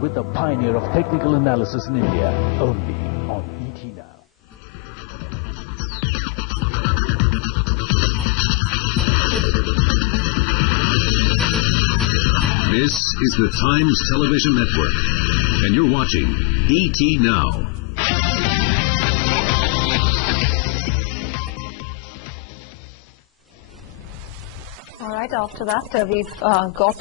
with the pioneer of technical analysis in India, only on ET Now. This is the Times Television Network, and you're watching ET Now. All right, after that, we've got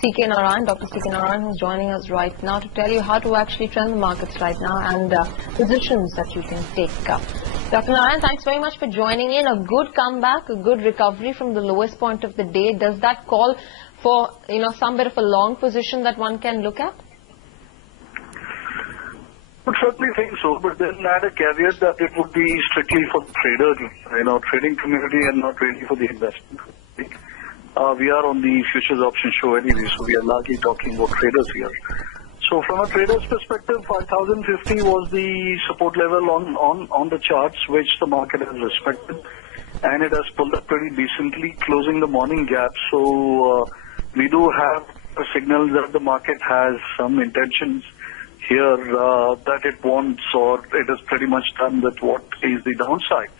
C.K.NARAYAN, Dr. C.K.NARAYAN, who's joining us right now to tell you how to actually trend the markets right now and positions that you can take. Dr. Narayan, thanks very much for joining in. A good comeback, a good recovery from the lowest point of the day. Does that call for, some bit of a long position that one can look at? I would certainly think so, but then add a caveat that it would be strictly for traders, trading community and not really for the investment. We are on the futures option show anyway, so we are largely talking about traders here. So from a trader's perspective, 5,050 was the support level on the charts, which the market has respected, and it has pulled up pretty decently, closing the morning gap. So we do have a signal that the market has some intentions here that it wants, or it is pretty much done with what is the downside.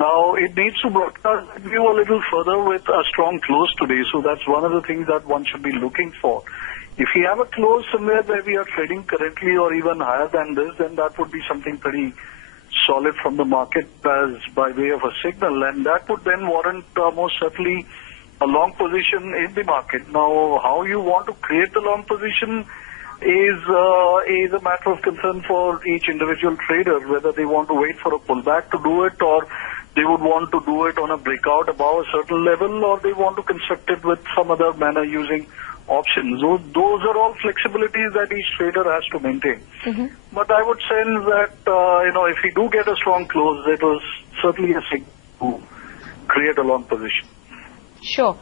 Now, it needs to broadcast that view a little further with a strong close today. So that's one of the things that one should be looking for. If we have a close somewhere where we are trading currently or even higher than this, then that would be something pretty solid from the market as by way of a signal. And that would then warrant most certainly a long position in the market. Now, how you want to create the long position is a matter of concern for each individual trader, whether they want to wait for a pullback to do it, or they would want to do it on a breakout above a certain level, or they want to construct it with some other manner using options. Those are all flexibilities that each trader has to maintain. But I would say that, if we do get a strong close, it was certainly a signal to create a long position. Sure.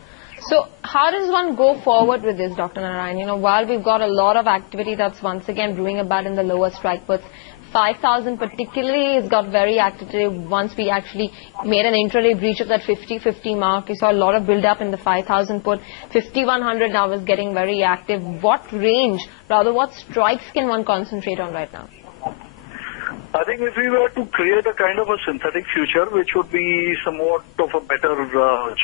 So how does one go forward with this, Dr. Narayan? While we've got a lot of activity that's once again brewing about in the lower strike puts, 5,000 particularly has got very active today. Once we actually made an intraday breach of that 50-50 mark, we saw a lot of build up in the 5,000 put. 5,100 now is getting very active. What range, rather what strikes can one concentrate on right now? I think if we were to create a kind of a synthetic future, which would be somewhat of a better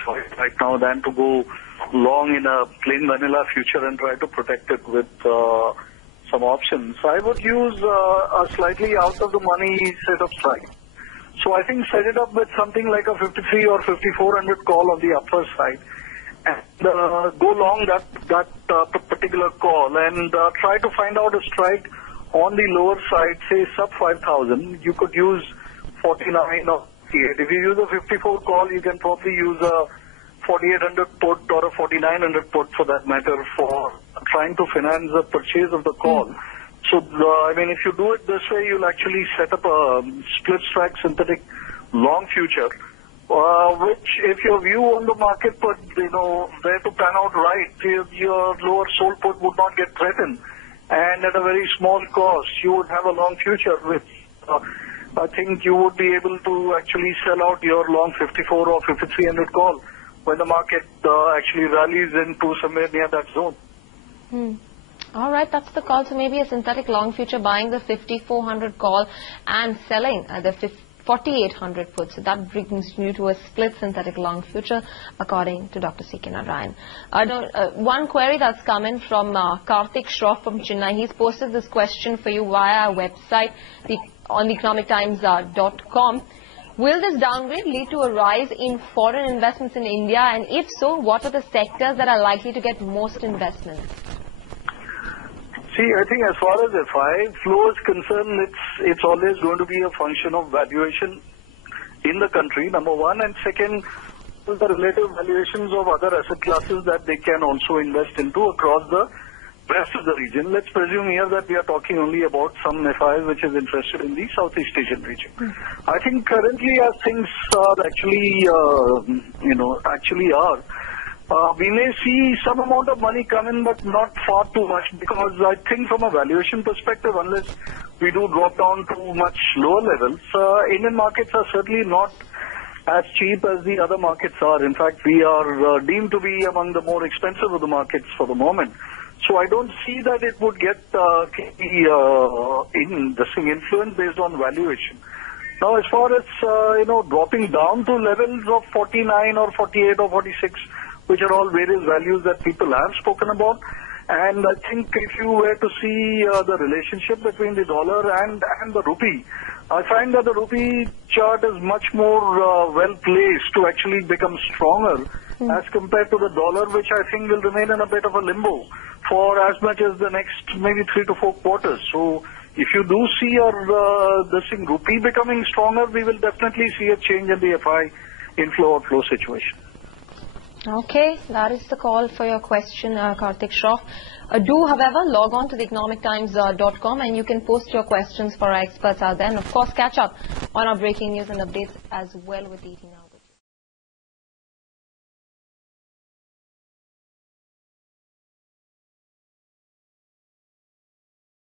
choice right now than to go long in a plain vanilla future and try to protect it with some options, I would use a slightly out of the money set of strike. So I think set it up with something like a 53 or 5400 call on the upper side, and go long that particular call, and try to find out a strike on the lower side, say sub 5,000. You could use 49 or 48. If you use a 54 call, you can probably use a 4,800 put or a 4,900 put for that matter for trying to finance the purchase of the call. So, if you do it this way, you'll actually set up a split strike synthetic long future, which if your view on the market, but where to pan out right, your lower sold put would not get threatened. And at a very small cost, you would have a long future, which I think you would be able to actually sell out your long 54 or 5,300 call when the market actually rallies into somewhere near that zone. All right, that's the call. So maybe a synthetic long future, buying the 5,400 call and selling the 4,800 put. So that brings you to a split synthetic long future, according to Dr. C.K.NARAYAN. One query that's come in from Karthik Shroff from Chennai. He's posted this question for you via our website on economictimes.com. Will this downgrade lead to a rise in foreign investments in India? And if so, what are the sectors that are likely to get most investments? See, I think as far as FI flow is concerned, it's always going to be a function of valuation in the country, number one, and second, the relative valuations of other asset classes that they can also invest into across the rest of the region. Let's presume here that we are talking only about some FIs which is interested in the Southeast Asian region. I think currently as things are actually are, we may see some amount of money come in, but not far too much, because I think from a valuation perspective, unless we do drop down to much lower levels, Indian markets are certainly not as cheap as the other markets are. In fact, we are deemed to be among the more expensive of the markets for the moment. So I don't see that it would get influence based on valuation. Now, as far as dropping down to levels of 49 or 48 or 46, which are all various values that people have spoken about, and I think if you were to see the relationship between the dollar and the rupee, I find that the rupee chart is much more well placed to actually become stronger as compared to the dollar, which I think will remain in a bit of a limbo for as much as the next maybe 3 to 4 quarters. So if you do see this rupee becoming stronger, we will definitely see a change in the FI inflow outflow situation. Okay, that is the call for your question, Karthik Shroff. Do, however, log on to the economictimes.com and you can post your questions for our experts out there. And, of course, catch up on our breaking news and updates as well with ET Now.